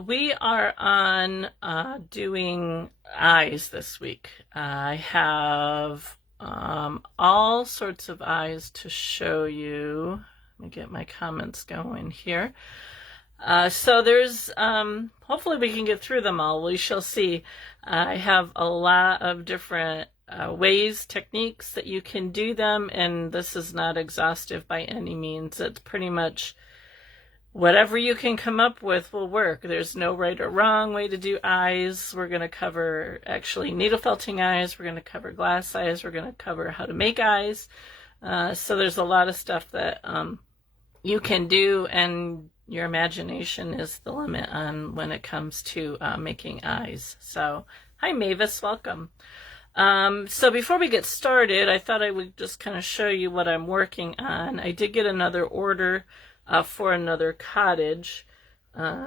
We are on doing eyes this week. I have all sorts of eyes to show you. Let me get my comments going here. So there's, hopefully we can get through them all. We shall see. I have a lot of different ways, techniques that you can do them, and this is not exhaustive by any means. It's pretty much whatever you can come up with will work. There's no right or wrong way to do eyes. We're going to cover actually needle felting eyes. We're going to cover glass eyes. We're going to cover how to make eyes. So there's a lot of stuff that you can do, and your imagination is the limit on when it comes to making eyes. So hi Mavis, welcome. So before we get started, I thought I would just kind of show you what I'm working on. I did get another order for another cottage.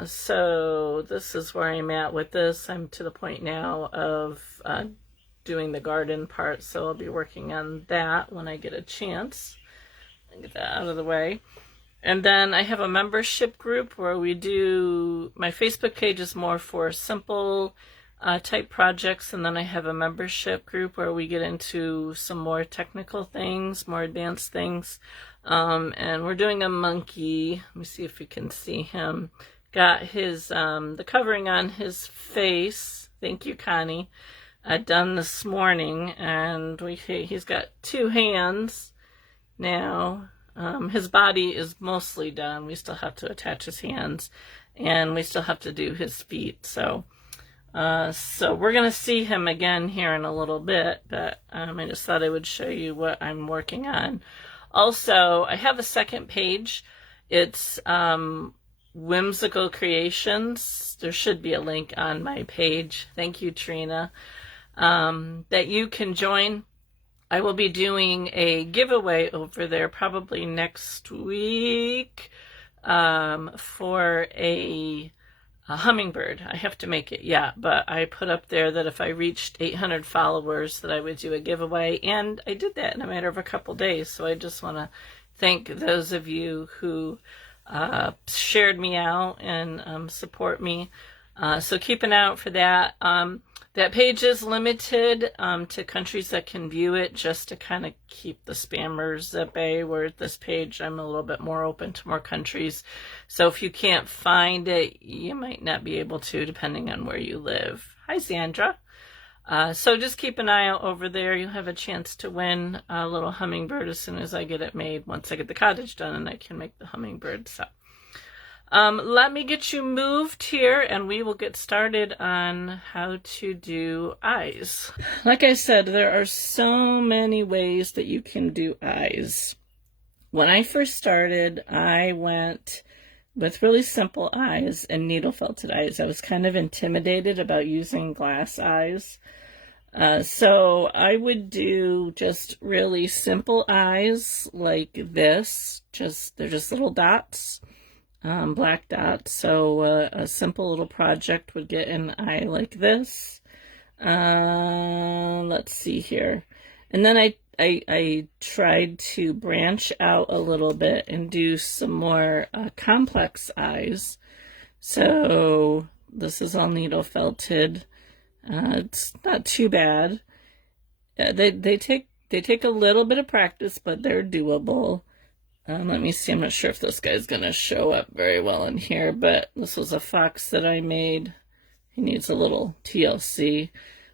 So this is where I'm at with this. I'm to the point now of doing the garden part, so I'll be working on that when I get a chance. Get that out of the way. And then I have a membership group where we do, my Facebook page is more for simple type projects, and then I have a membership group where we get into some more technical things, more advanced things. And we're doing a monkey. Let me see if you can see him. Got his the covering on his face. Thank you, Connie. Done this morning, and he's got two hands now. His body is mostly done. We still have to attach his hands, and we still have to do his feet. So we're gonna see him again here in a little bit, but I just thought I would show you what I'm working on. Also, I have a second page. It's Whimsical Creations. There should be a link on my page. Thank you, Trina. That you can join. I will be doing a giveaway over there probably next week for a hummingbird. I have to make it yet, but I put up there that if I reached 800 followers that I would do a giveaway, and I did that in a matter of a couple days. So I just want to thank those of you who shared me out and support me. So keep an eye out for that. That page is limited to countries that can view it, just to kind of keep the spammers at bay, where this page I'm a little bit more open to more countries. So if you can't find it, you might not be able to, depending on where you live. Hi, Sandra. So just keep an eye out over there. You'll have a chance to win a little hummingbird as soon as I get it made, once I get the cottage done and I can make the hummingbird. So let me get you moved here, and we will get started on how to do eyes. Like I said, there are so many ways that you can do eyes. When I first started, I went with really simple eyes and needle felted eyes. I was kind of intimidated about using glass eyes. So I would do just really simple eyes like this. They're just little dots. Black dots. So a simple little project would get an eye like this. Let's see here. And then I tried to branch out a little bit and do some more complex eyes. So this is all needle felted. It's not too bad. They take a little bit of practice, but they're doable. Let me see, I'm not sure if this guy's going to show up very well in here, but this was a fox that I made. He needs a little TLC.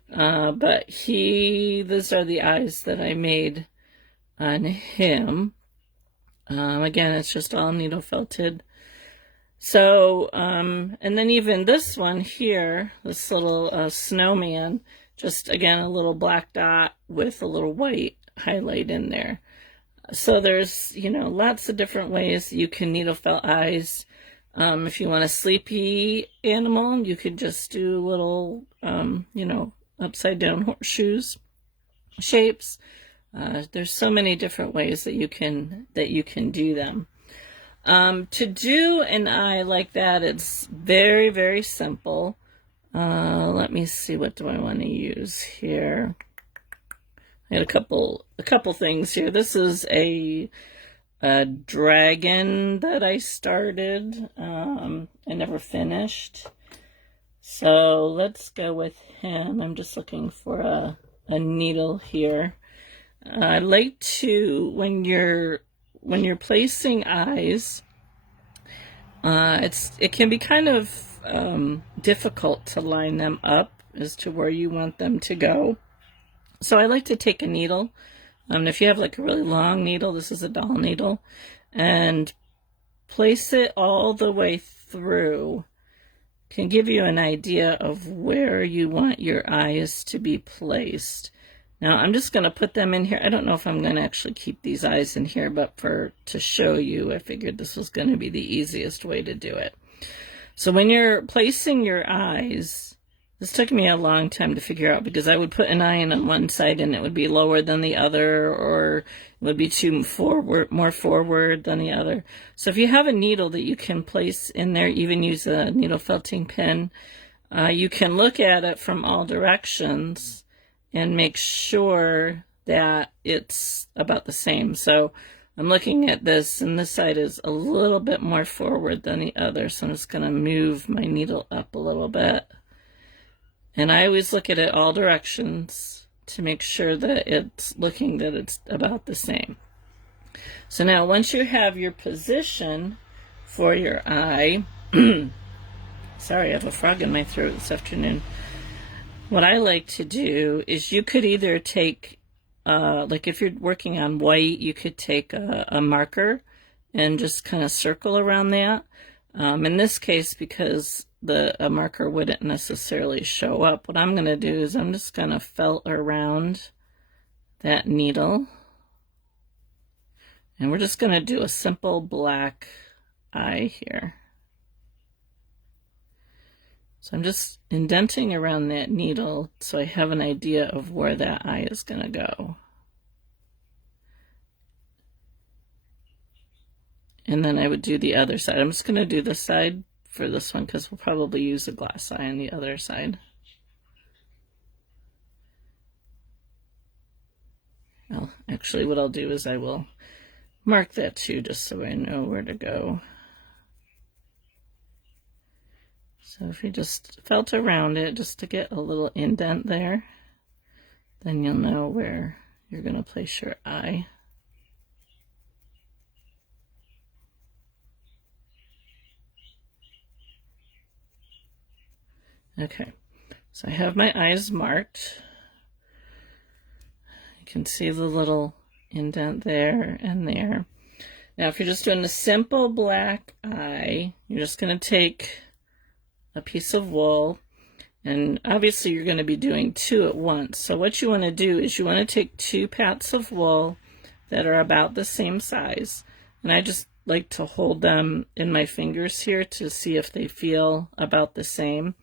But these are the eyes that I made on him. Again, it's just all needle felted. So, and then even this one here, this little snowman, just again, a little black dot with a little white highlight in there. So there's, lots of different ways you can needle felt eyes. If you want a sleepy animal, you could just do little, upside down horseshoes shapes. There's so many different ways that you can do them. To do an eye like that, it's very, very simple. Let me see, what do I want to use here? I had a couple things here. This is a dragon that I started. I never finished. So let's go with him. I'm just looking for a needle here. I like to, when you're placing eyes, it can be kind of difficult to line them up as to where you want them to go. So I like to take a needle. If you have like a really long needle, this is a doll needle, and place it all the way through. Can give you an idea of where you want your eyes to be placed. Now I'm just going to put them in here. I don't know if I'm going to actually keep these eyes in here, but to show you, I figured this was going to be the easiest way to do it. So when you're placing your eyes, this took me a long time to figure out, because I would put an eye in on one side and it would be lower than the other, or it would be more forward than the other. So if you have a needle that you can place in there, even use a needle felting pen, you can look at it from all directions and make sure that it's about the same. So I'm looking at this, and this side is a little bit more forward than the other, so I'm just going to move my needle up a little bit. And I always look at it all directions to make sure that it's about the same. So now once you have your position for your eye, sorry, I have a frog in my throat this afternoon. What I like to do is, you could either take, like if you're working on white, you could take a marker and just kind of circle around that. In this case, because a marker wouldn't necessarily show up, what I'm going to do is I'm just going to felt around that needle, and we're just going to do a simple black eye here. So I'm just indenting around that needle so I have an idea of where that eye is going to go. And then I would do the other side. I'm just going to do this side for this one, because we'll probably use a glass eye on the other side. Well, actually what I'll do is I will mark that too, just so I know where to go. So if you just felt around it just to get a little indent there, then you'll know where you're going to place your eye. Okay, so I have my eyes marked. You can see the little indent there and there. Now if you're just doing a simple black eye, you're just going to take a piece of wool, and obviously you're going to be doing two at once. So what you want to do is you want to take two pats of wool that are about the same size, and I just like to hold them in my fingers here to see if they feel about the same.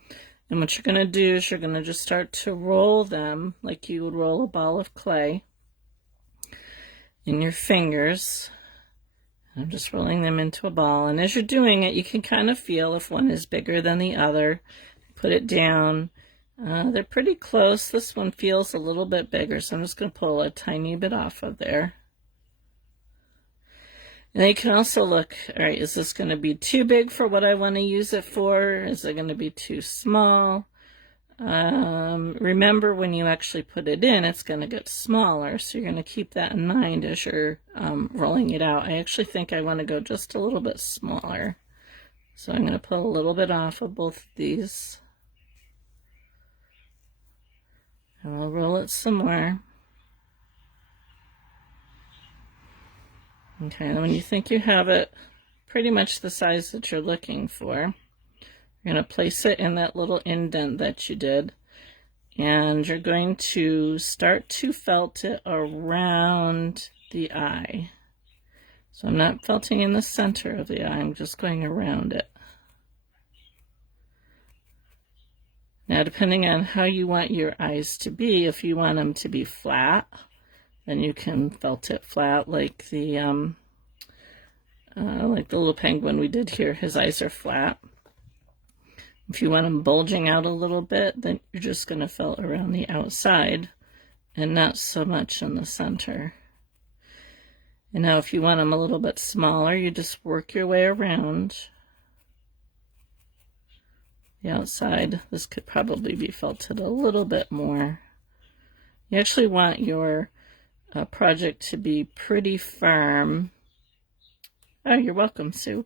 And what you're going to do is you're going to just start to roll them like you would roll a ball of clay in your fingers. I'm just rolling them into a ball, and as you're doing it, you can kind of feel if one is bigger than the other. Put it down. They're pretty close. This one feels a little bit bigger, so I'm just going to pull a tiny bit off of there. And then you can also look, all right, is this going to be too big for what I want to use it for? Is it going to be too small? Remember, when you actually put it in, it's going to get smaller, so you're going to keep that in mind as you're rolling it out. I actually think I want to go just a little bit smaller, so I'm going to pull a little bit off of both of these, and I'll roll it some more. Okay, and when you think you have it pretty much the size that you're looking for, you're going to place it in that little indent that you did, and you're going to start to felt it around the eye. So I'm not felting in the center of the eye, I'm just going around it. Now, depending on how you want your eyes to be, if you want them to be flat, then you can felt it flat like the little penguin we did here. His eyes are flat. If you want them bulging out a little bit, then you're just going to felt around the outside and not so much in the center. And now if you want them a little bit smaller, you just work your way around the outside. This could probably be felted a little bit more. You actually want your project to be pretty firm. Oh, you're welcome, Sue.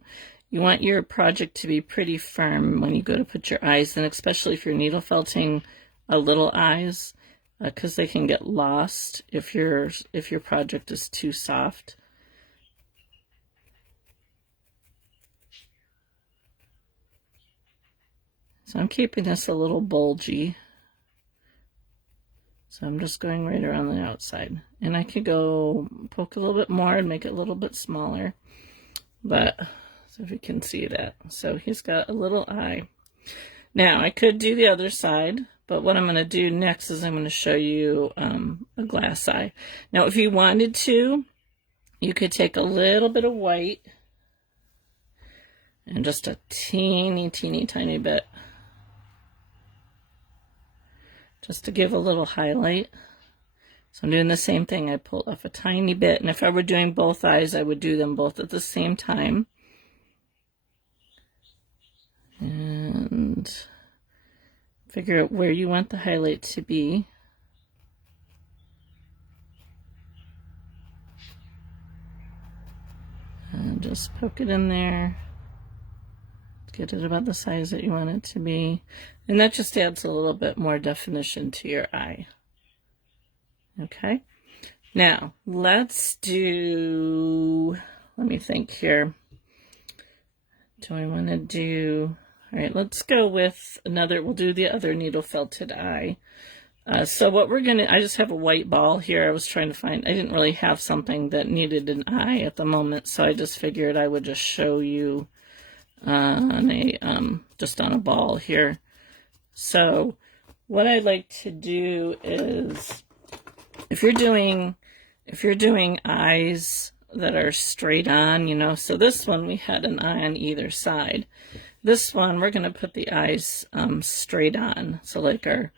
You want your project to be pretty firm when you go to put your eyes in, especially if you're needle felting little eyes, because they can get lost if your project is too soft. So I'm keeping this a little bulgy. So I'm just going right around the outside. And I could go poke a little bit more and make it a little bit smaller. But, so if you can see that. So he's got a little eye. Now, I could do the other side, but what I'm going to do next is I'm going to show you a glass eye. Now, if you wanted to, you could take a little bit of white and just a teeny tiny bit, just to give a little highlight. So I'm doing the same thing. I pull off a tiny bit, and if I were doing both eyes, I would do them both at the same time. And figure out where you want the highlight to be. And just poke it in there. Get it about the size that you want it to be. And that just adds a little bit more definition to your eye. Okay. Now, let's do, let me think here. Do I want to do, all right, let's go with another, we'll do the other needle felted eye. So what we're going to, I just have a white ball here. I was trying to find, I didn't really have something that needed an eye at the moment, so I just figured I would just show you on a just on a ball here. So what I'd like to do is, if you're doing eyes that are straight on, you know, so this one we had an eye on either side. This one we're going to put the eyes straight on. So like our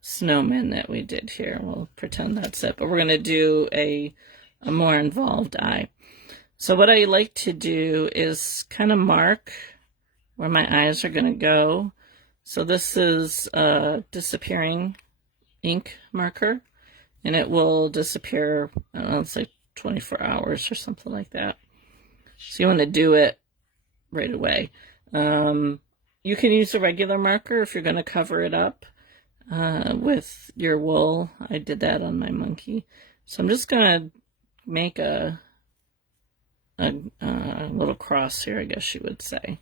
snowman that we did here, we'll pretend that's it, but we're going to do a more involved eye. So what I like to do is kind of mark where my eyes are going to go. So this is a disappearing ink marker, and it will disappear, I don't know, it's like 24 hours or something like that. So you want to do it right away. You can use a regular marker if you're going to cover it up with your wool. I did that on my monkey. So I'm just going to make a little cross here, I guess you would say,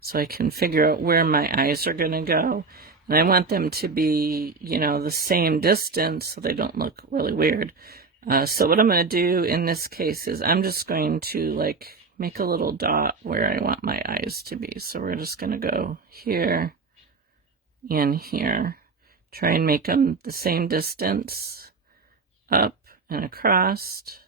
so I can figure out where my eyes are going to go. And I want them to be, you know, the same distance so they don't look really weird. So what I'm going to do in this case is I'm just going to like make a little dot where I want my eyes to be. So we're just going to go here and here. Try and make them the same distance up and across.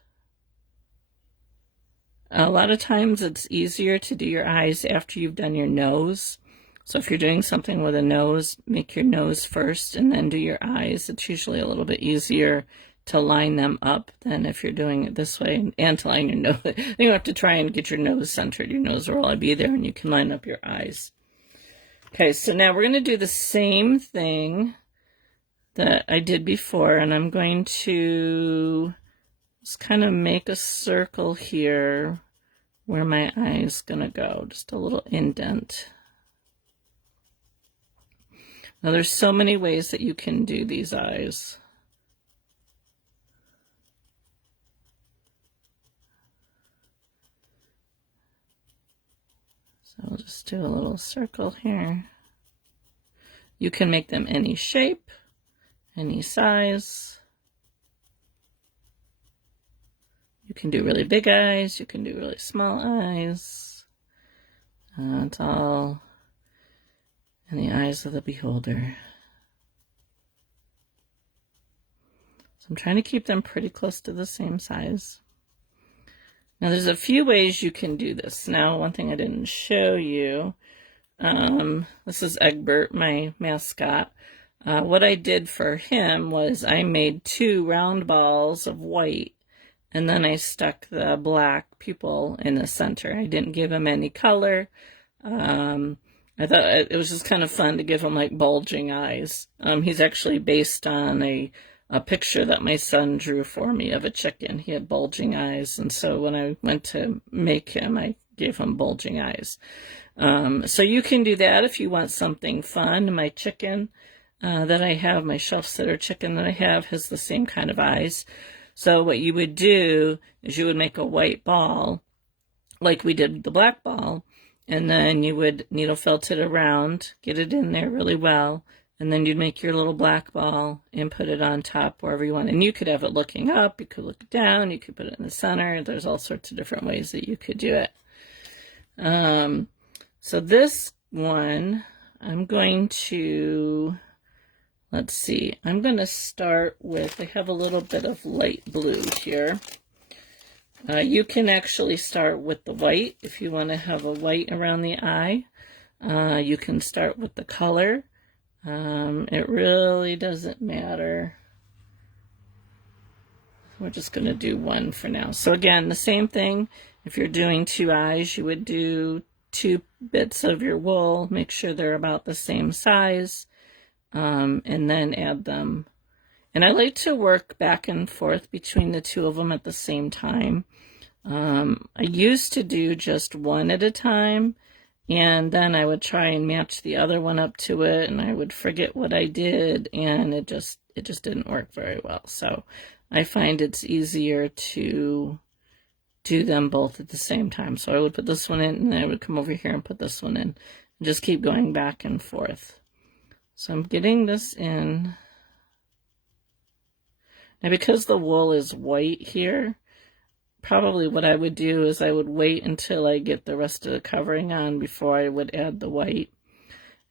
A lot of times it's easier to do your eyes after you've done your nose. So if you're doing something with a nose, make your nose first and then do your eyes. It's usually a little bit easier to line them up than if you're doing it this way, and to line your nose. Then you have to try and get your nose centered. Your nose will all be there and you can line up your eyes. Okay, so now we're going to do the same thing that I did before, and I'm going to just kind of make a circle here where my eye is going to go, just a little indent. Now there's so many ways that you can do these eyes. So I'll just do a little circle here. You can make them any shape, any size. You can do really big eyes, you can do really small eyes. It's all in the eyes of the beholder. So I'm trying to keep them pretty close to the same size. Now there's a few ways you can do this. Now one thing I didn't show you, this is Egbert, my mascot. What I did for him was I made 2 round balls of white, and then I stuck the black pupil in the center. I didn't give him any color. I thought it was just kind of fun to give him like bulging eyes. He's actually based on a picture that my son drew for me of a chicken. He had bulging eyes, and so when I went to make him, I gave him bulging eyes. So you can do that if you want something fun. My chicken that I have, my shelf sitter chicken that I have, has the same kind of eyes. So what you would do is you would make a white ball, like we did the black ball, and then you would needle felt it around, get it in there really well, and then you'd make your little black ball and put it on top wherever you want. And you could have it looking up, you could look it down, you could put it in the center. There's all sorts of different ways that you could do it. So this one, I'm going to, let's see, I'm going to start with, I have a little bit of light blue here. You can actually start with the white if you want to have a white around the eye. You can start with the color. It really doesn't matter. We're just going to do one for now. So again, the same thing. If you're doing two eyes, you would do 2 bits of your wool. Make sure they're about the same size, and then add them. And I like to work back and forth between the 2 of them at the same time. I used to do just one at a time, and then I would try and match the other one up to it, and I would forget what I did, and it just didn't work very well. So I find it's easier to do them both at the same time. So I would put this one in, and then I would come over here and put this one in, and just keep going back and forth. So I'm getting this in. Now, because the wool is white here, probably what I would do is I would wait until I get the rest of the covering on before I would add the white.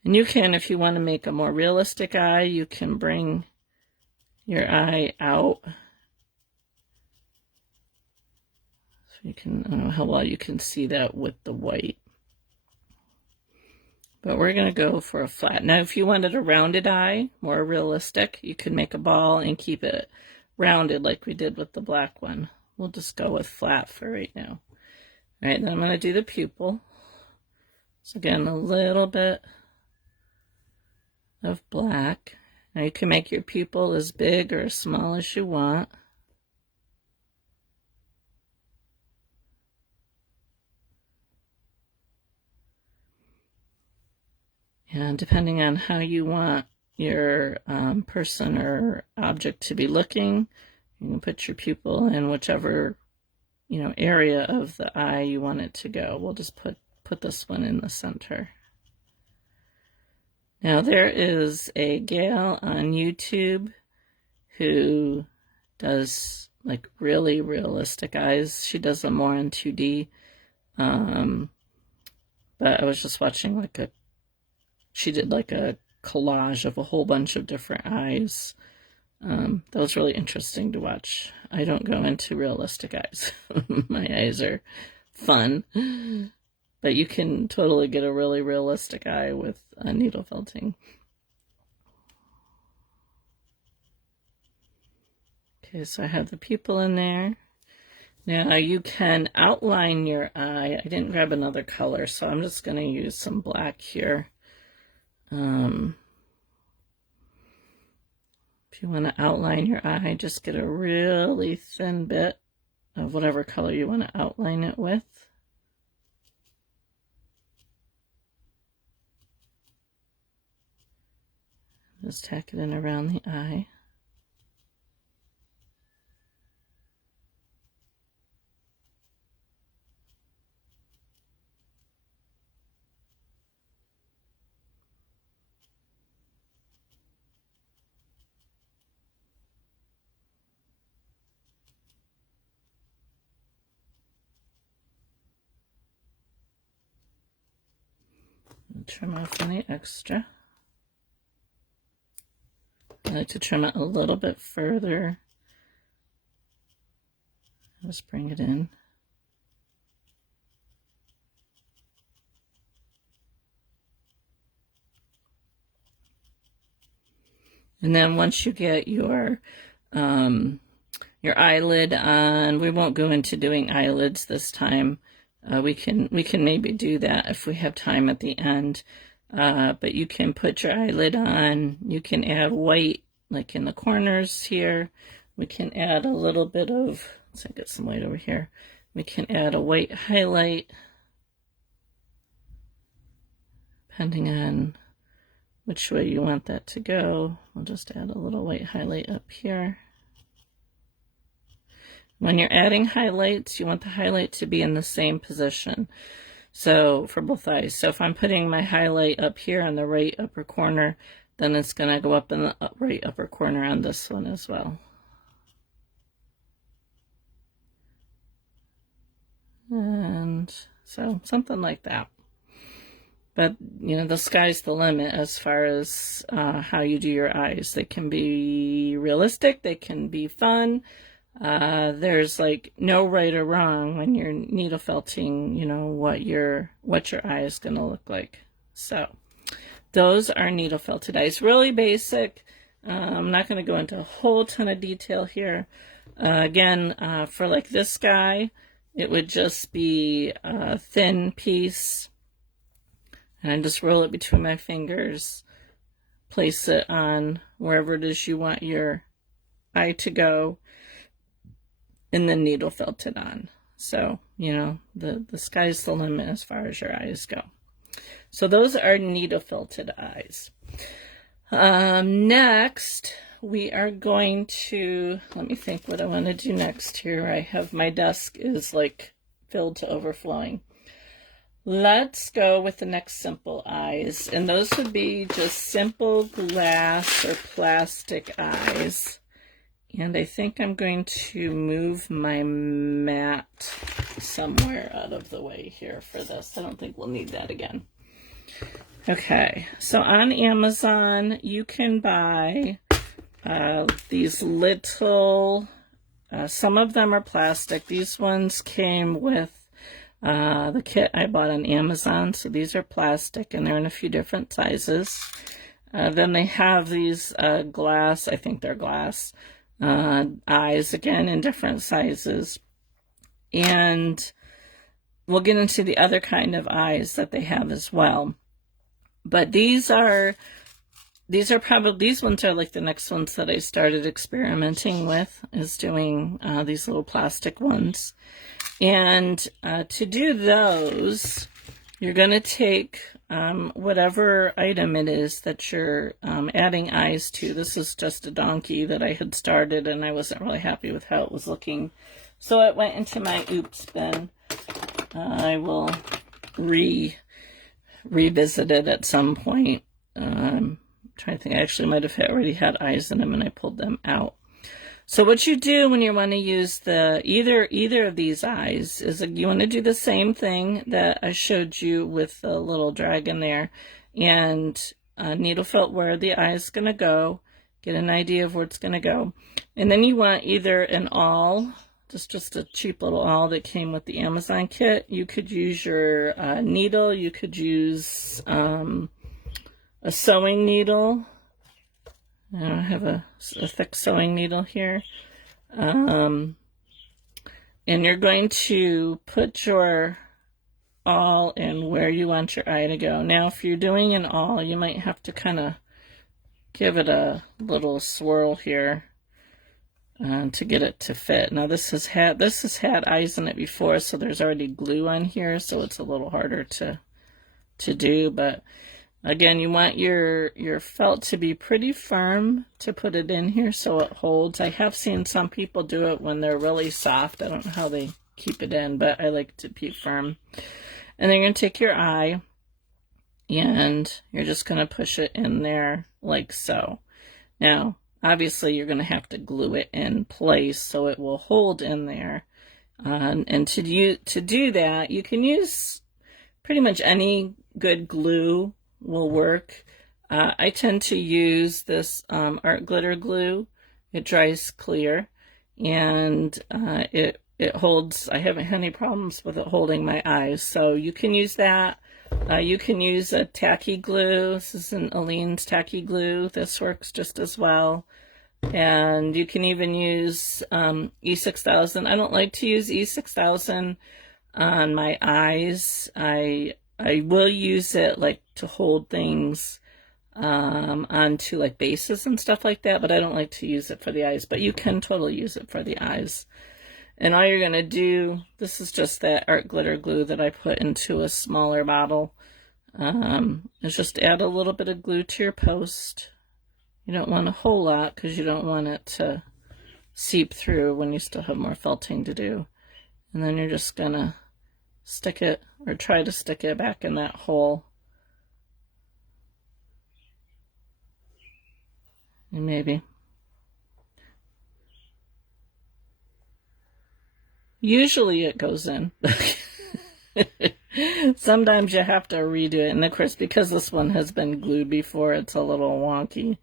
And you can, if you want to make a more realistic eye, you can bring your eye out. So you can, I don't know how well you can see that with the white. But we're going to go for a flat. Now, if you wanted a rounded eye, more realistic, you could make a ball and keep it rounded like we did with the black one. We'll just go with flat for right now. All right, then I'm going to do the pupil. So again, a little bit of black. Now you can make your pupil as big or as small as you want. And depending on how you want your person or object to be looking, you can put your pupil in whichever, area of the eye you want it to go. We'll just put this one in the center. Now there is a gal on YouTube who does like really realistic eyes. She does them more in 2D. But I was just watching she did like a collage of a whole bunch of different eyes. That was really interesting to watch. I don't go into realistic eyes. My eyes are fun. But you can totally get a really realistic eye with needle felting. Okay, so I have the pupil in there. Now you can outline your eye. I didn't grab another color, so I'm just going to use some black here. If you want to outline your eye, just get a really thin bit of whatever color you want to outline it with. Just tack it in around the eye. Trim off any extra. I like to trim it a little bit further. Just bring it in. And then once you get your eyelid on, we won't go into doing eyelids this time, we can maybe do that if we have time at the end. But you can put your eyelid on. You can add white, like in the corners here. We can add a little bit of, let's get some white over here. We can add a white highlight, depending on which way you want that to go. We'll just add a little white highlight up here. When you're adding highlights, you want the highlight to be in the same position. So for both eyes. So if I'm putting my highlight up here in the right upper corner, then it's going to go up in the right upper corner on this one as well. And so something like that. But, you know, the sky's the limit as far as how you do your eyes. They can be realistic. They can be fun. There's like no right or wrong when you're needle felting, you know, what your eye is going to look like. So those are needle felted eyes. Really basic. I'm not going to go into a whole ton of detail here. Again, for like this guy, it would just be a thin piece. And I just roll it between my fingers, place it on wherever it is you want your eye to go, and then needle felt it on. So, you know, the sky's the limit as far as your eyes go. So those are needle felted eyes. Next, we are going to, let me think what I want to do next here. I have my desk is like filled to overflowing. Let's go with the next simple eyes, and those would be just simple glass or plastic eyes. And I think I'm going to move my mat somewhere out of the way here for this. I don't think we'll need that again. Okay, so on Amazon, you can buy these little, some of them are plastic. These ones came with the kit I bought on Amazon, so these are plastic, and they're in a few different sizes. Then they have these glass, I think they're glass, eyes, again, in different sizes. And we'll get into the other kind of eyes that they have as well. But these ones are like the next ones that I started experimenting with, is doing these little plastic ones. And to do those, you're going to take whatever item it is that you're adding eyes to. This is just a donkey that I had started, and I wasn't really happy with how it was looking. So it went into my oops bin. I will revisit it at some point. I'm trying to think. I actually might have already had eyes in them, and I pulled them out. So what you do when you want to use the either of these eyes is you want to do the same thing that I showed you with the little dragon there, and needle felt where the eye is going to go, get an idea of where it's going to go, and then you want either an awl, just a cheap little awl that came with the Amazon kit. You could use your needle. You could use a sewing needle. I have a thick sewing needle here. And you're going to put your awl in where you want your eye to go. Now, if you're doing an awl, you might have to kind of give it a little swirl here to get it to fit. Now, this has had eyes in it before, so there's already glue on here, so it's a little harder to do, but again, you want your felt to be pretty firm to put it in here so it holds. I have seen some people do it when they're really soft. I don't know how they keep it in, but I like to be firm. And then you're going to take your eye, and you're just going to push it in there like so. Now, obviously, you're going to have to glue it in place so it will hold in there. And to do that, you can use pretty much any good glue will work. I tend to use this art glitter glue. It dries clear, and it holds. I haven't had any problems with it holding my eyes, so you can use that. You can use a tacky glue. This is an Aleene's tacky glue. This works just as well. And you can even use E6000. I don't like to use E6000 on my eyes. I will use it like to hold things onto like bases and stuff like that, but I don't like to use it for the eyes, but you can totally use it for the eyes. And all you're going to do, this is just that art glitter glue that I put into a smaller bottle, is just add a little bit of glue to your post. You don't want a whole lot because you don't want it to seep through when you still have more felting to do. And then you're just going to stick it, or try to stick it back in that hole. And maybe. Usually it goes in. Sometimes you have to redo it. And of course, because this one has been glued before, it's a little wonky.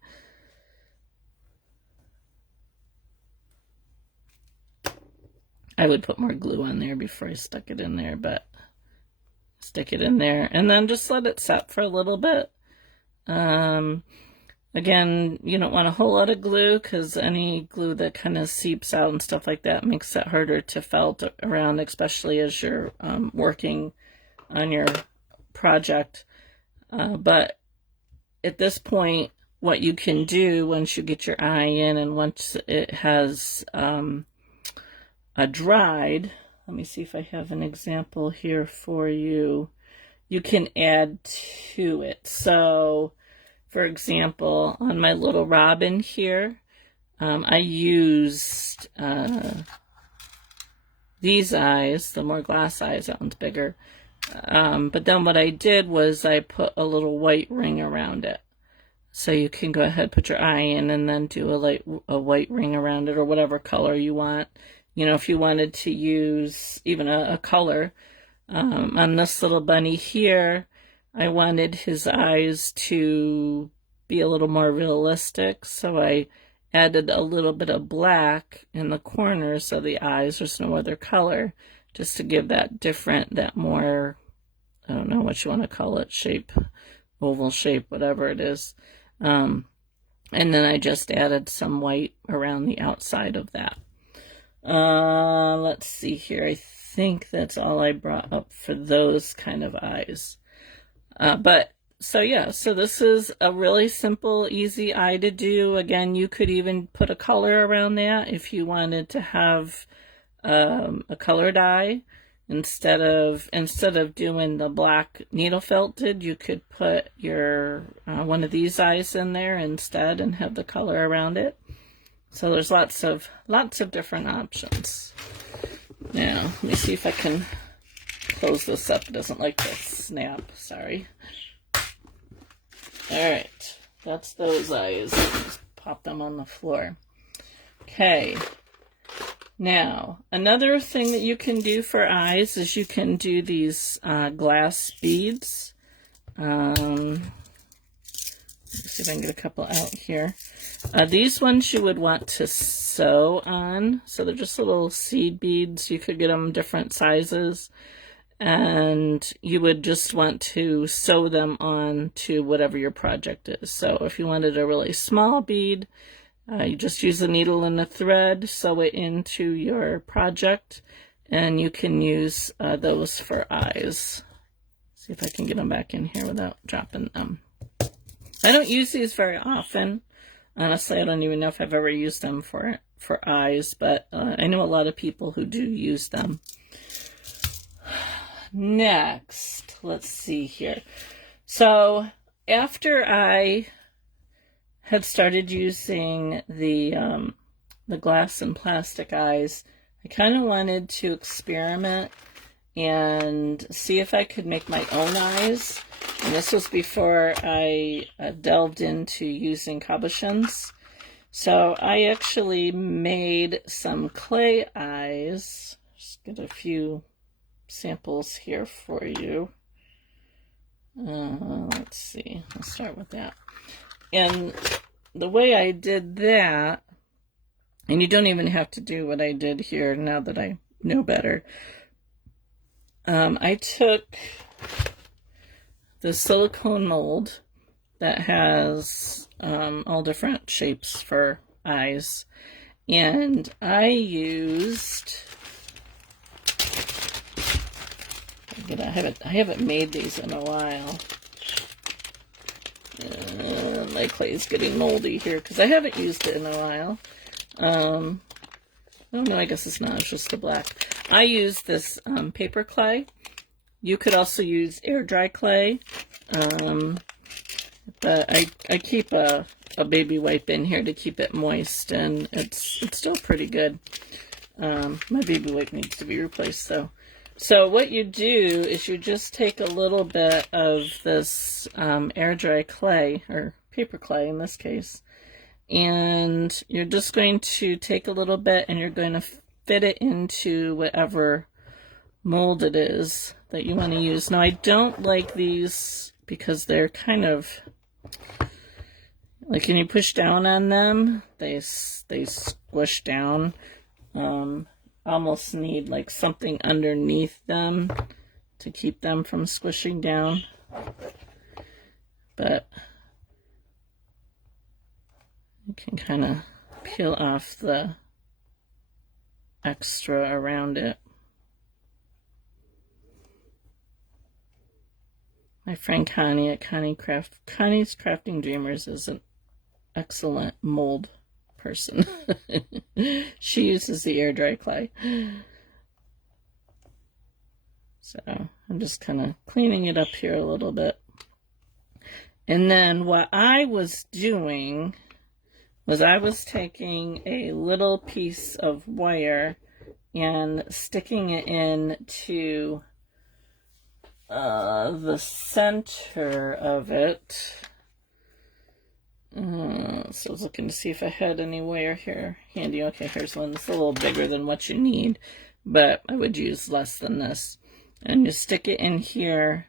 I would put more glue on there before I stuck it in there, but stick it in there and then just let it set for a little bit. Again, you don't want a whole lot of glue because any glue that kind of seeps out and stuff like that makes it harder to felt around, especially as you're working on your project. But at this point, what you can do once you get your eye in and once it has dried, let me see if I have an example here for you. You can add to it. So, for example, on my little robin here, I used these eyes, the more glass eyes, that one's bigger. But then what I did was I put a little white ring around it. So you can go ahead, put your eye in, and then do a white ring around it, or whatever color you want. You know, if you wanted to use even a color, on this little bunny here, I wanted his eyes to be a little more realistic, so I added a little bit of black in the corners of the eyes. There's no other color, just to give that different, that more, I don't know what you want to call it, shape, oval shape, whatever it is. And then I just added some white around the outside of that. Let's see here. I think that's all I brought up for those kind of eyes. So yeah, so this is a really simple, easy eye to do. Again, you could even put a color around that if you wanted to have a colored eye. Instead of doing the black needle felted, you could put your one of these eyes in there instead and have the color around it. So there's lots of different options. Now, let me see if I can close this up. It doesn't like to snap. Sorry. All right, that's those eyes. Just pop them on the floor. Okay. Now, another thing that you can do for eyes is you can do these glass beads. Let's see if I can get a couple out here. These ones you would want to sew on. So they're just little seed beads. You could get them different sizes. And you would just want to sew them on to whatever your project is. So if you wanted a really small bead, you just use a needle and a thread, sew it into your project, and you can use those for eyes. See if I can get them back in here without dropping them. I don't use these very often. Honestly, I don't even know if I've ever used them for eyes, but I know a lot of people who do use them. Next, let's see here. So after I had started using the glass and plastic eyes, I kind of wanted to experiment and see if I could make my own eyes. And this was before I delved into using cabochons. So I actually made some clay eyes. Just get a few samples here for you. Let's see. Let's start with that. And the way I did that, and you don't even have to do what I did here now that I know better. I took the silicone mold that has all different shapes for eyes, and I used But I haven't made these in a while. My clay's getting moldy here because I haven't used it in a while. Oh no, I guess it's not. It's just the black. I use this paper clay. You could also use air dry clay. But I keep a baby wipe in here to keep it moist, and it's still pretty good. My baby wipe needs to be replaced though. So what you do is you just take a little bit of this air dry clay, or paper clay in this case, and you're just going to take a little bit and you're going to fit it into whatever mold it is that you want to use. Now I don't like these because they're kind of like when you push down on them, they squish down. Almost need like something underneath them to keep them from squishing down. But you can kind of peel off the extra around it. My friend Connie at Connie's Crafting Dreamers is an excellent mold person. She uses the air dry clay. So I'm just kind of cleaning it up here a little bit. And then what I was doing was I was taking a little piece of wire and sticking it into the center of it. So I was looking to see if I had any wire here handy. Okay, here's one that's a little bigger than what you need, but I would use less than this. And you stick it in here,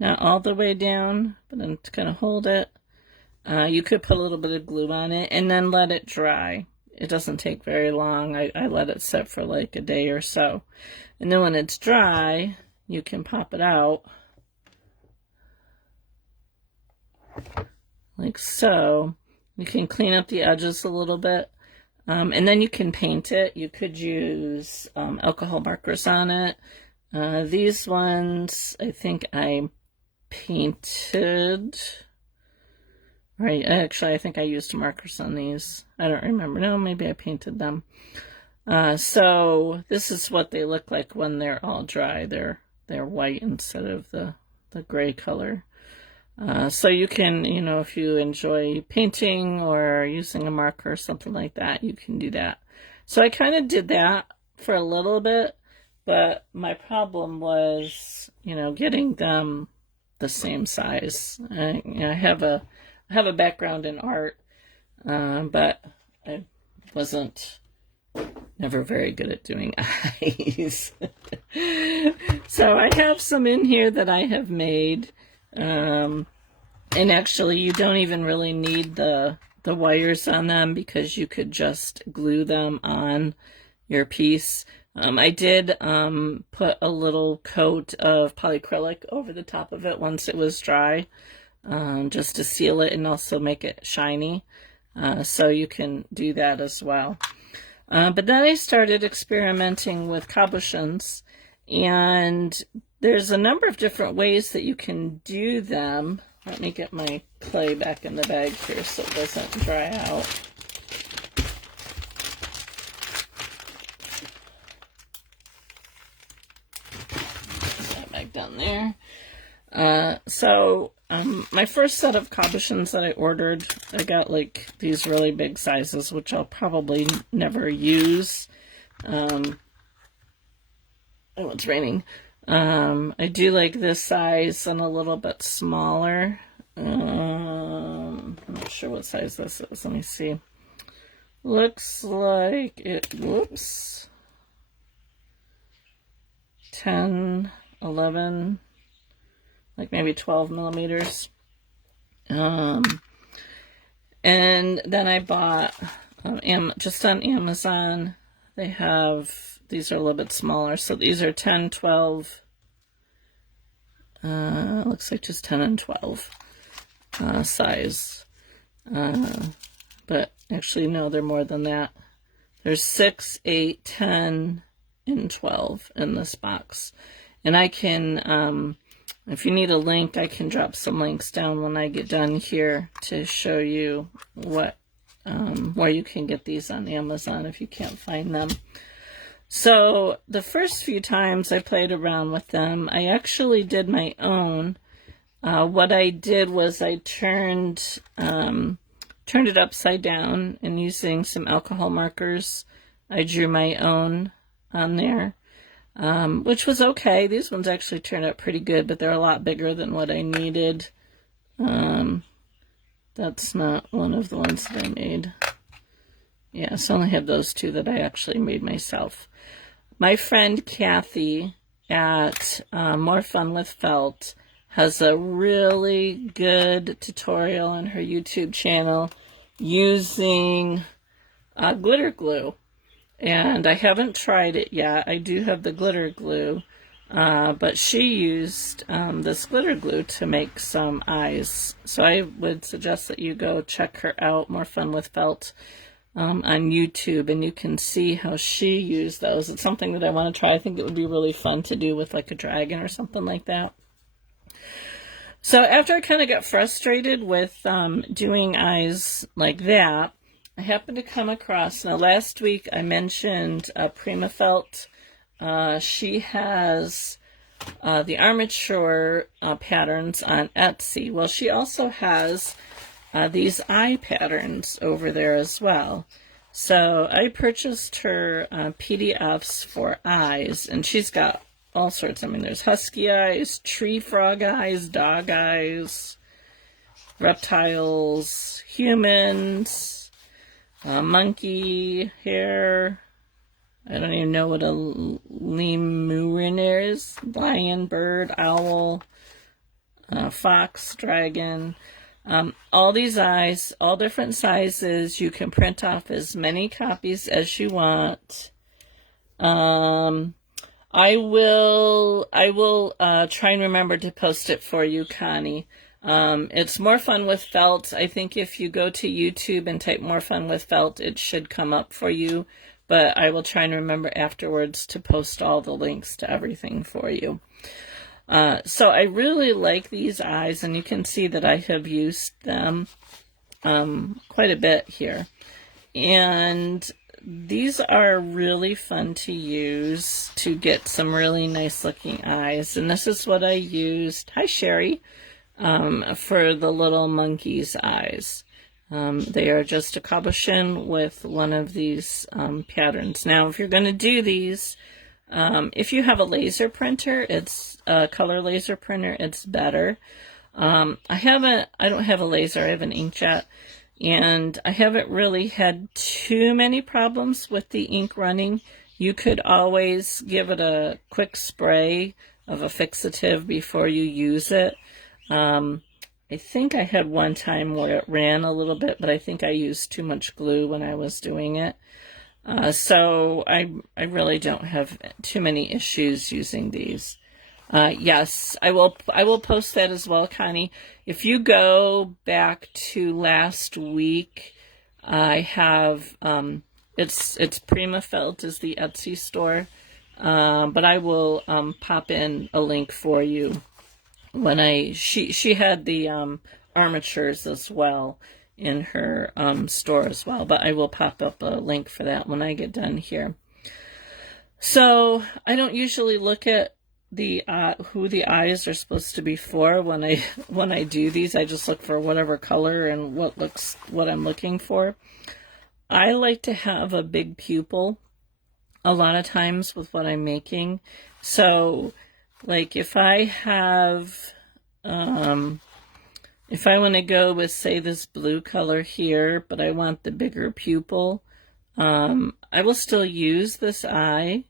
not all the way down, but then to kind of hold it. You could put a little bit of glue on it and then let it dry. It doesn't take very long. I let it sit for like a day or so. And then when it's dry, you can pop it out like so. You can clean up the edges a little bit, and then you can paint it. You could use alcohol markers on it. These ones I think I painted. Right, actually I think I used markers on these. I don't remember. No, maybe I painted them. So this is what they look like when they're all dry. They're white instead of the gray color. So you can, you know, if you enjoy painting or using a marker or something like that, you can do that. So I kind of did that for a little bit, but my problem was, you know, getting them the same size. I have a background in art, but I wasn't never very good at doing eyes. So I have some in here that I have made. And actually you don't even really need the wires on them because you could just glue them on your piece. I did put a little coat of polyacrylic over the top of it once it was dry, just to seal it and also make it shiny. So you can do that as well. But then I started experimenting with cabochons, and there's a number of different ways that you can do them. Let me get my clay back in the bag here so it doesn't dry out. Put that back down there. My first set of cabochons that I ordered, I got like these really big sizes, which I'll probably never use. Oh, it's raining. I do like this size and a little bit smaller. I'm not sure what size this is. Let me see. Looks like it, whoops, 10, 11, like maybe 12 millimeters. And then I bought, just on Amazon, they have, these are a little bit smaller. So these are 10, 12, looks like just 10 and 12 size. But actually, no, they're more than that. There's 6, 8, 10, and 12 in this box. And I can, if you need a link, I can drop some links down when I get done here to show you what, where you can get these on Amazon if you can't find them. So the first few times I played around with them, I actually did my own. What I did was I turned it upside down, and using some alcohol markers, I drew my own on there, which was okay. These ones actually turned out pretty good, but they're a lot bigger than what I needed. That's not one of the ones that I made. Yeah, so I only have those two that I actually made myself. My friend Kathy at More Fun with Felt has a really good tutorial on her YouTube channel using glitter glue. And I haven't tried it yet. I do have the glitter glue, but she used this glitter glue to make some eyes. So I would suggest that you go check her out, More Fun with Felt, on YouTube, and you can see how she used those. It's something that I want to try. I think it would be really fun to do with like a dragon or something like that. So after I kind of got frustrated with doing eyes like that, I happened to come across, now last week I mentioned Prima Felt. She has the armature patterns on Etsy. Well, she also has these eye patterns over there as well. So I purchased her PDFs for eyes, and she's got all sorts. I mean, there's husky eyes, tree frog eyes, dog eyes, reptiles, humans, monkey hair. I don't even know what a lemurine is. Lion, bird, owl, fox, dragon. All these eyes, all different sizes. You can print off as many copies as you want. I will try and remember to post it for you, Connie. It's More Fun with Felt. I think if you go to YouTube and type More Fun with Felt, it should come up for you. But I will try and remember afterwards to post all the links to everything for you. So I really like these eyes, and you can see that I have used them quite a bit here. And these are really fun to use to get some really nice looking eyes. And this is what I used, hi Sherry, for the little monkey's eyes. They are just a cabochon with one of these patterns. Now, if you're going to do these, if you have a laser printer, it's a color laser printer, it's better. I don't have a laser, I have an inkjet, and I haven't really had too many problems with the ink running. You could always give it a quick spray of a fixative before you use it. I think I had one time where it ran a little bit, but I think I used too much glue when I was doing it. So I really don't have too many issues using these. Yes, I will post that as well, Connie. If you go back to last week, I have, it's Prima Felt is the Etsy store, but I will pop in a link for you when she had the armatures as well in her store as well, but I will pop up a link for that when I get done here. So I don't usually look at the who the eyes are supposed to be for when I do these. I just look for whatever color and what I'm looking for. I like to have a big pupil a lot of times with what I'm making. So like if I have if I want to go with, say, this blue color here, but I want the bigger pupil, I will still use this eye,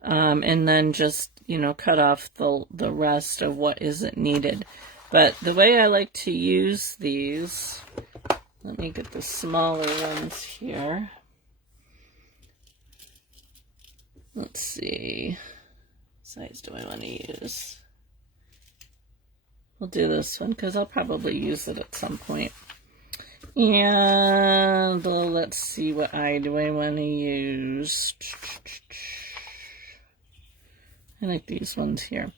and then just, cut off the rest of what isn't needed. But the way I like to use these, let me get the smaller ones here. Let's see, what size do I want to use? We'll do this one because I'll probably use it at some point. And let's see, what eye do I want to use? I like these ones here.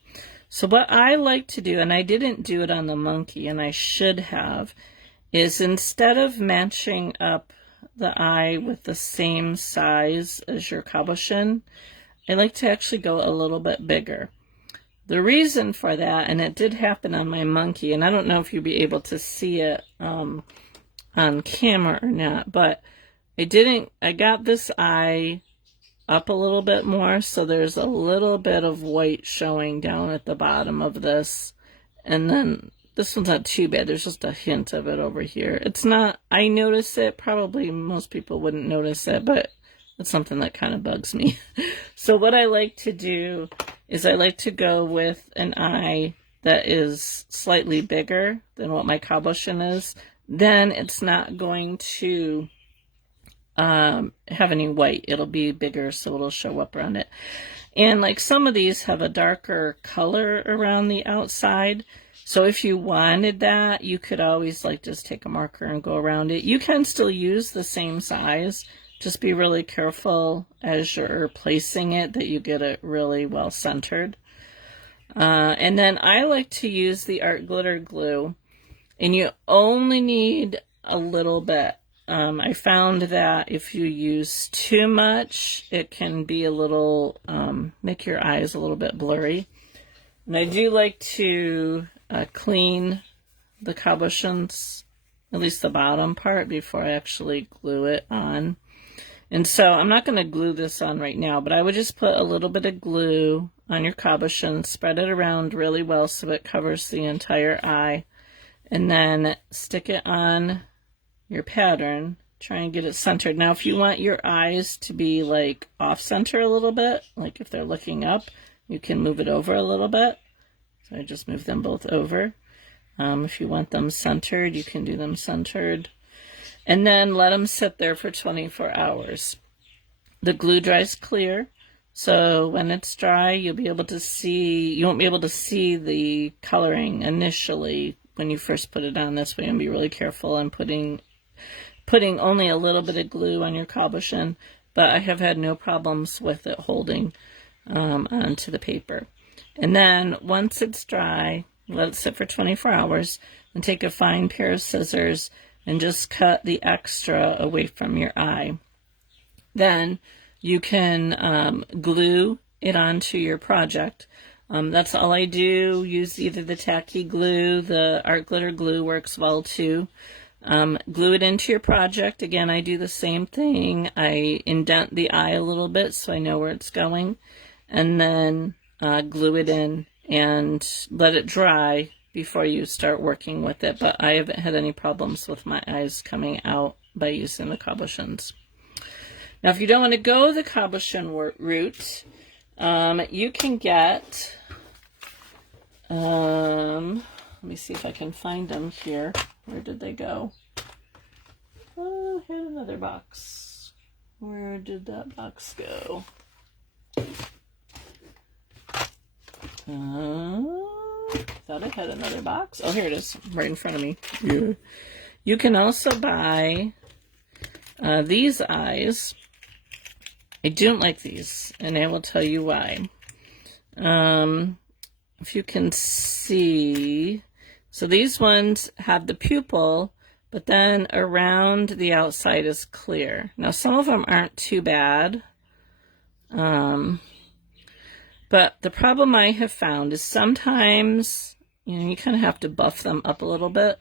So what I like to do, and I didn't do it on the monkey, and I should have, is instead of matching up the eye with the same size as your cabochon, I like to actually go a little bit bigger. The reason for that, and it did happen on my monkey, and I don't know if you'll be able to see it on camera or not, but I got this eye up a little bit more, so there's a little bit of white showing down at the bottom of this, and then this one's not too bad. There's just a hint of it over here. It's not, I notice it, probably most people wouldn't notice it, but it's something that kind of bugs me. So what I like to do is I like to go with an eye that is slightly bigger than what my cabochon is. Then it's not going to have any white. It'll be bigger, so it'll show up around it. And like some of these have a darker color around the outside. So if you wanted that, you could always like just take a marker and go around it. You can still use the same size. Just be really careful as you're placing it that you get it really well centered. And then I like to use the art glitter glue, and you only need a little bit. I found that if you use too much, it can be a little, make your eyes a little bit blurry. And I do like to clean the cabochons, at least the bottom part, before I actually glue it on. And so I'm not going to glue this on right now, but I would just put a little bit of glue on your cabochon, spread it around really well so it covers the entire eye, and then stick it on your pattern. Try and get it centered. Now, if you want your eyes to be like off center a little bit, like if they're looking up, you can move it over a little bit. So I just move them both over. If you want them centered, you can do them centered. And then let them sit there for 24 hours. The glue dries clear, so when it's dry, you'll be able to see, you won't be able to see the coloring initially when you first put it on. This way, and be really careful on putting only a little bit of glue on your cabochon, but I have had no problems with it holding onto the paper. And then once it's dry, let it sit for 24 hours, and take a fine pair of scissors and just cut the extra away from your eye. Then you can glue it onto your project. That's all I do. Use either the tacky glue, the art glitter glue works well too. Glue it into your project. Again, I do the same thing. I indent the eye a little bit so I know where it's going, and then glue it in and let it dry before you start working with it. But I haven't had any problems with my eyes coming out by using the cabochons. Now, if you don't want to go the cabochon route, you can get, let me see if I can find them here. Where did they go? Oh, I had another box. Where did that box go? Thought I had another box. Oh, here it is, right in front of me. Yeah. You can also buy these eyes. I don't like these, and I will tell you why. If you can see, so these ones have the pupil, but then around the outside is clear. Now, some of them aren't too bad. But the problem I have found is sometimes, you kind of have to buff them up a little bit.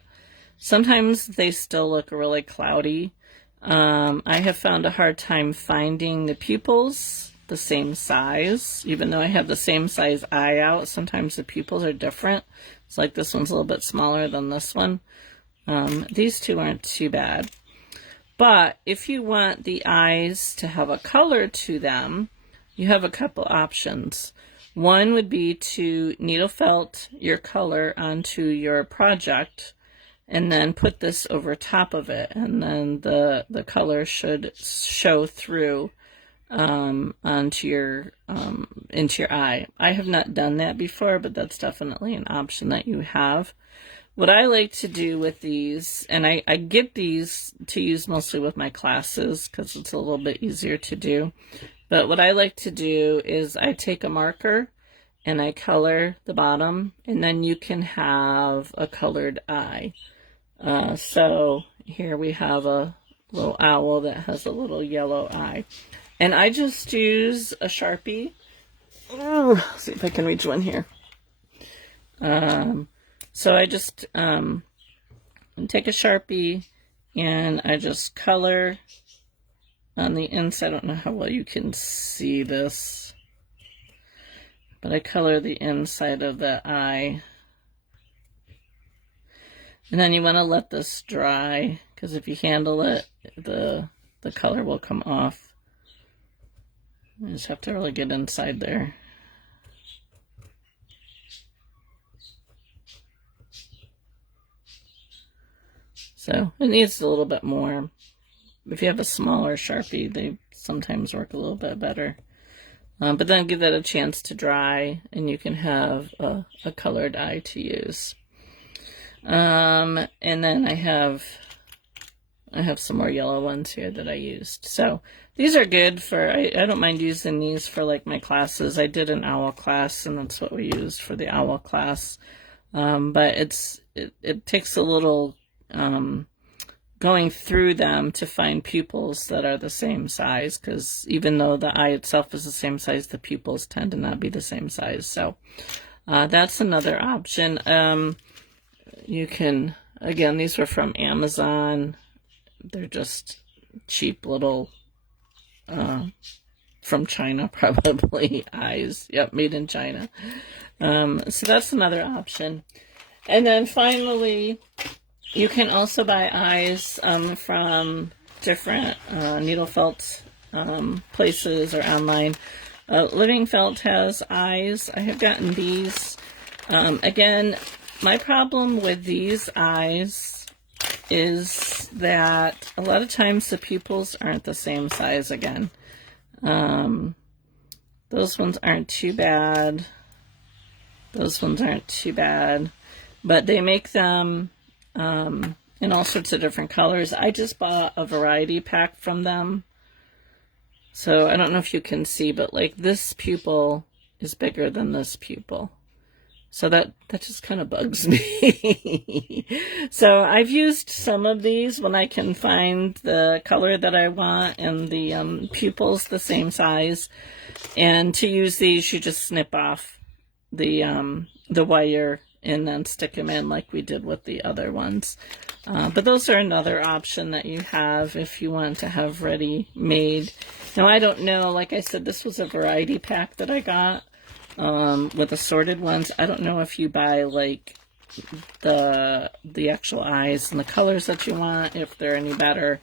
Sometimes they still look really cloudy. I have found a hard time finding the pupils the same size, even though I have the same size eye out. Sometimes the pupils are different. It's like this one's a little bit smaller than this one. These two aren't too bad. But if you want the eyes to have a color to them, you have a couple options. One would be to needle felt your color onto your project and then put this over top of it, and then the color should show through onto your into your eye. I have not done that before, but that's definitely an option that you have. What I like to do with these, and I get these to use mostly with my classes because it's a little bit easier to do. But what I like to do is I take a marker and I color the bottom, and then you can have a colored eye. So here we have a little owl that has a little yellow eye. And I just use a Sharpie. Let's see if I can reach one here. So I just take a Sharpie and I just color on the inside. I don't know how well you can see this, but I color the inside of the eye. And then you want to let this dry, because if you handle it, the color will come off. You just have to really get inside there. So it needs a little bit more. If you have a smaller Sharpie, they sometimes work a little bit better. But then give that a chance to dry, and you can have a colored eye to use. And then I have some more yellow ones here that I used. So these are good for, I don't mind using these for like my classes. I did an owl class, and that's what we used for the owl class. But it takes a little going through them to find pupils that are the same size, because even though the eye itself is the same size, the pupils tend to not be the same size. So that's another option. You can, again, these were from Amazon. They're just cheap little, from China, probably, eyes. Yep, made in China. So that's another option. And then finally, you can also buy eyes from different needle felt places or online. Living Felt has eyes. I have gotten these. Again, my problem with these eyes is that a lot of times the pupils aren't the same size again. Those ones aren't too bad. Those ones aren't too bad. But they make them in all sorts of different colors. I just bought a variety pack from them. So I don't know if you can see, but like this pupil is bigger than this pupil. So that just kind of bugs me. So I've used some of these when I can find the color that I want and the pupils the same size. And to use these, you just snip off the wire and then stick them in like we did with the other ones. But those are another option that you have if you want to have ready-made. Now, I don't know, like I said, this was a variety pack that I got with assorted ones. I don't know if you buy like the actual eyes and the colors that you want, if they're any better.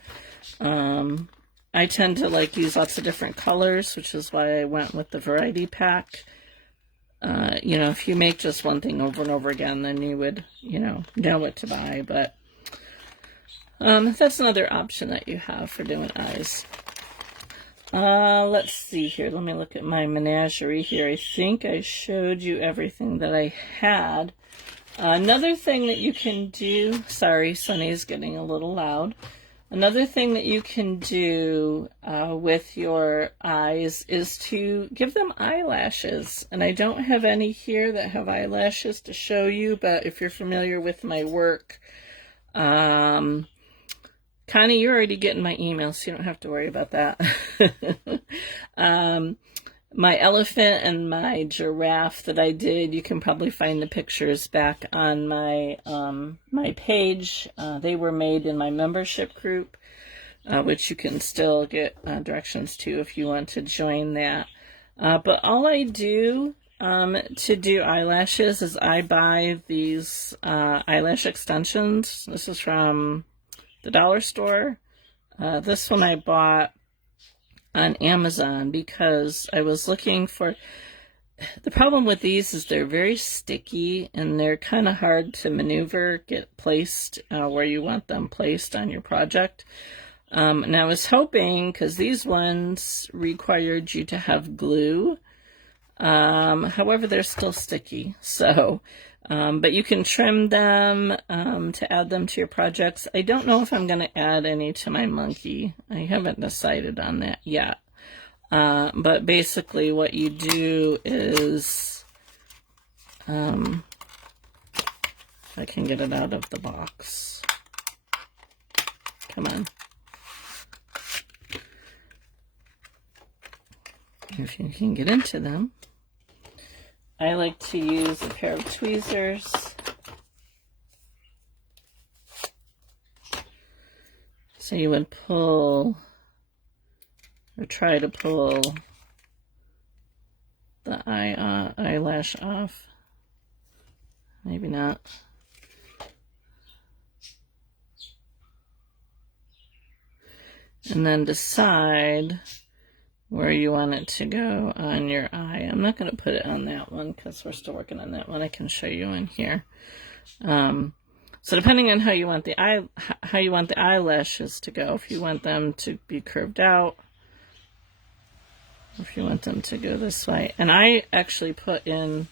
I tend to like use lots of different colors, which is why I went with the variety pack. You know, if you make just one thing over and over again, then you would, know what to buy. But that's another option that you have for doing eyes. Let's see here. Let me look at my menagerie here. I think I showed you everything that I had. Another thing that you can do, sorry, Sunny's getting a little loud. Another thing that you can do with your eyes is to give them eyelashes. And I don't have any here that have eyelashes to show you, but if you're familiar with my work, Connie, you're already getting my emails, so you don't have to worry about that. My elephant and my giraffe that I did, you can probably find the pictures back on my my page. They were made in my membership group, which you can still get directions to if you want to join that. But all I do to do eyelashes is I buy these eyelash extensions. This is from the dollar store. This one I bought on Amazon because I was looking for, the problem with these is they're very sticky and they're kind of hard to maneuver, get placed where you want them placed on your project. And I was hoping, because these ones required you to have glue, however they're still sticky, so but you can trim them to add them to your projects. I don't know if I'm going to add any to my monkey. I haven't decided on that yet. But basically what you do is If I can get it out of the box. Come on. If you can get into them. I like to use a pair of tweezers. So you would pull, or try to pull, the eyelash off. Maybe not. And then decide where you want it to go on your eye. I'm not going to put it on that one because we're still working on that one. I can show you in here. So depending on how you want the eyelashes to go, if you want them to be curved out, if you want them to go this way. And I actually put in,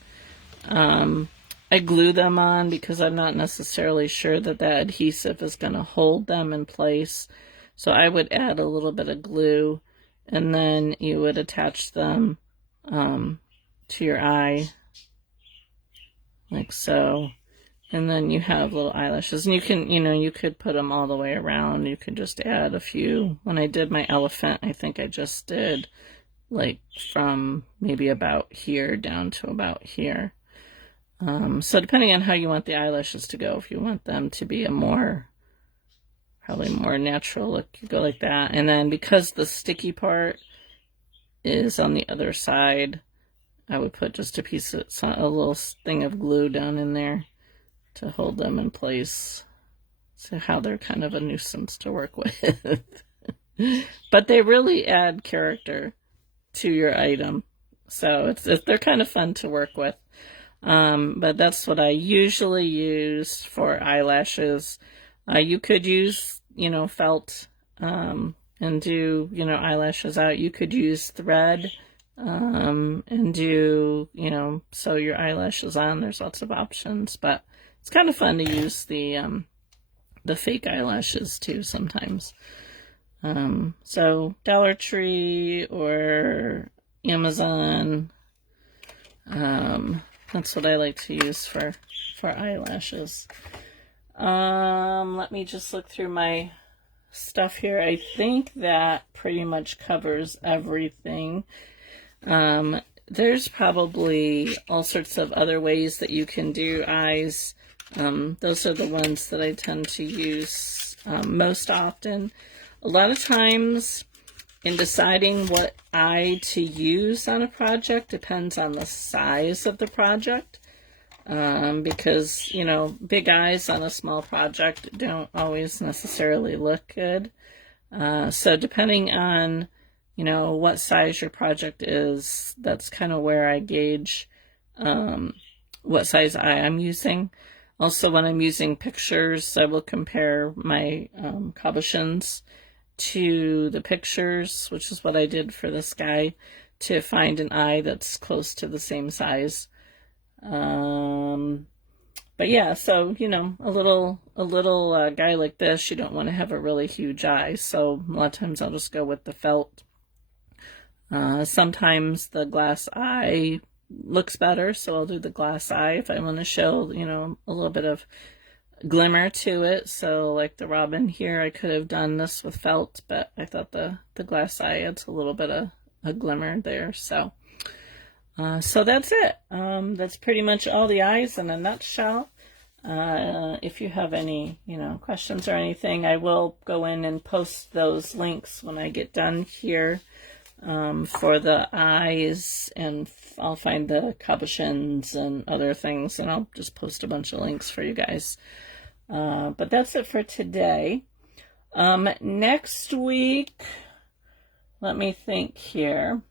I glue them on because I'm not necessarily sure that that adhesive is going to hold them in place. So I would add a little bit of glue, and then you would attach them to your eye, like so. And then you have little eyelashes. And you can, you could put them all the way around. You could just add a few. When I did my elephant, I think I just did like from maybe about here down to about here. So depending on how you want the eyelashes to go, if you want them to be a probably more natural look, you go like that. And then because the sticky part is on the other side, I would put just a little thing of glue down in there to hold them in place. So how they're kind of a nuisance to work with. But they really add character to your item. So they're kind of fun to work with. But that's what I usually use for eyelashes. You could use, felt, and do, eyelashes out. You could use thread, and do, sew your eyelashes on. There's lots of options, but it's kind of fun to use the fake eyelashes too sometimes. So Dollar Tree or Amazon, that's what I like to use for eyelashes. Let me just look through my stuff here. I think that pretty much covers everything. There's probably all sorts of other ways that you can do eyes. Those are the ones that I tend to use most often. A lot of times in deciding what eye to use on a project depends on the size of the project. Because, big eyes on a small project don't always necessarily look good. So depending on, what size your project is, that's kind of where I gauge what size eye I'm using. Also, when I'm using pictures, I will compare my cabochons to the pictures, which is what I did for this guy, to find an eye that's close to the same size. But yeah, so, a little guy like this, you don't want to have a really huge eye. So a lot of times I'll just go with the felt. Sometimes the glass eye looks better, so I'll do the glass eye if I want to show, a little bit of glimmer to it. So like the robin here, I could have done this with felt, but I thought the glass eye adds a little bit of a glimmer there. So that's it. That's pretty much all the eyes in a nutshell. If you have any, questions or anything, I will go in and post those links when I get done here, for the eyes, and I'll find the cabochons and other things, and I'll just post a bunch of links for you guys. But that's it for today. Next week, let me think here.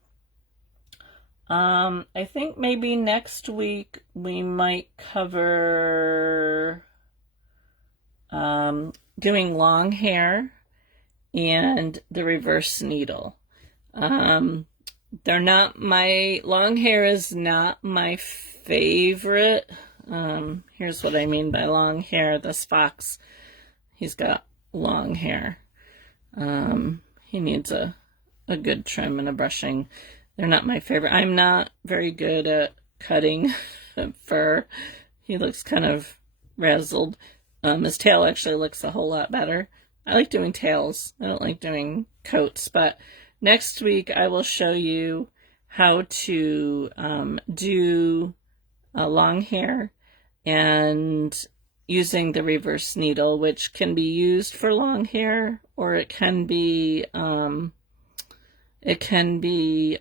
I think maybe next week we might cover doing long hair and the reverse needle. They're not my, long hair is not my favorite. Here's what I mean by long hair. This fox, he's got long hair. He needs a good trim and a brushing. They're not my favorite. I'm not very good at cutting fur. He looks kind of razzled. His tail actually looks a whole lot better. I like doing tails. I don't like doing coats, but next week I will show you how to do long hair and using the reverse needle, which can be used for long hair, or it can be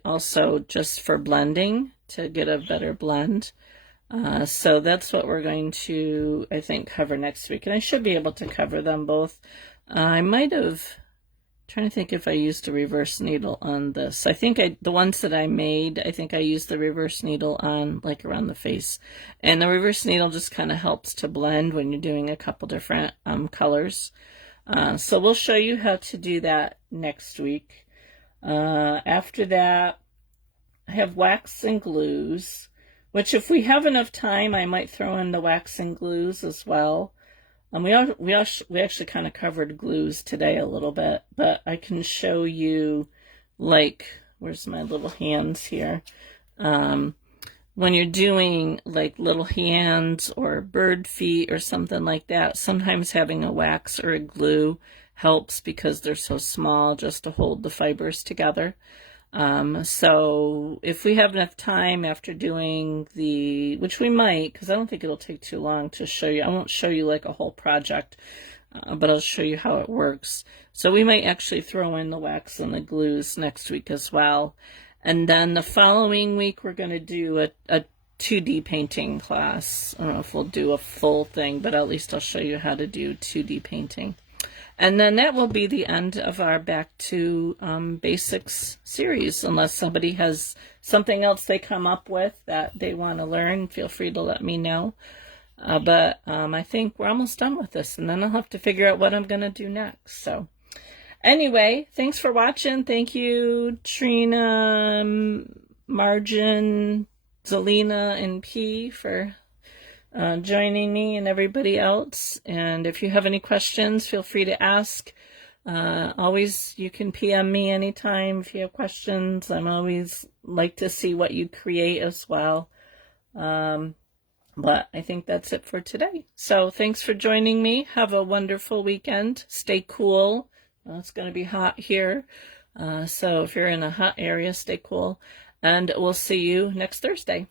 also just for blending to get a better blend. So that's what we're going to, I think, cover next week. And I should be able to cover them both. I might have, trying to think if I used a reverse needle on this. I think the ones that I made, I think I used the reverse needle on like around the face. And the reverse needle just kind of helps to blend when you're doing a couple different colors. So we'll show you how to do that next week. After that, I have wax and glues, which if we have enough time, I might throw in the wax and glues as well. We actually kind of covered glues today a little bit, but I can show you, like, where's my little hands here? When you're doing like little hands or bird feet or something like that, sometimes having a wax or a glue helps because they're so small just to hold the fibers together. So if we have enough time after doing which we might, because I don't think it'll take too long to show you. I won't show you like a whole project, but I'll show you how it works. So we might actually throw in the wax and the glues next week as well. And then the following week, we're going to do a 2D painting class. I don't know if we'll do a full thing, but at least I'll show you how to do 2D painting. And then that will be the end of our Back to Basics series. Unless somebody has something else they come up with that they want to learn, feel free to let me know. But I think we're almost done with this, and then I'll have to figure out what I'm going to do next. So anyway, thanks for watching. Thank you, Trina, Margin, Zelina, and P for joining me and everybody else. And if you have any questions, feel free to ask. Always, you can PM me anytime if you have questions. I'm always like to see what you create as well. But I think that's it for today. So thanks for joining me. Have a wonderful weekend. Stay cool. It's going to be hot here. So if you're in a hot area, stay cool. And we'll see you next Thursday.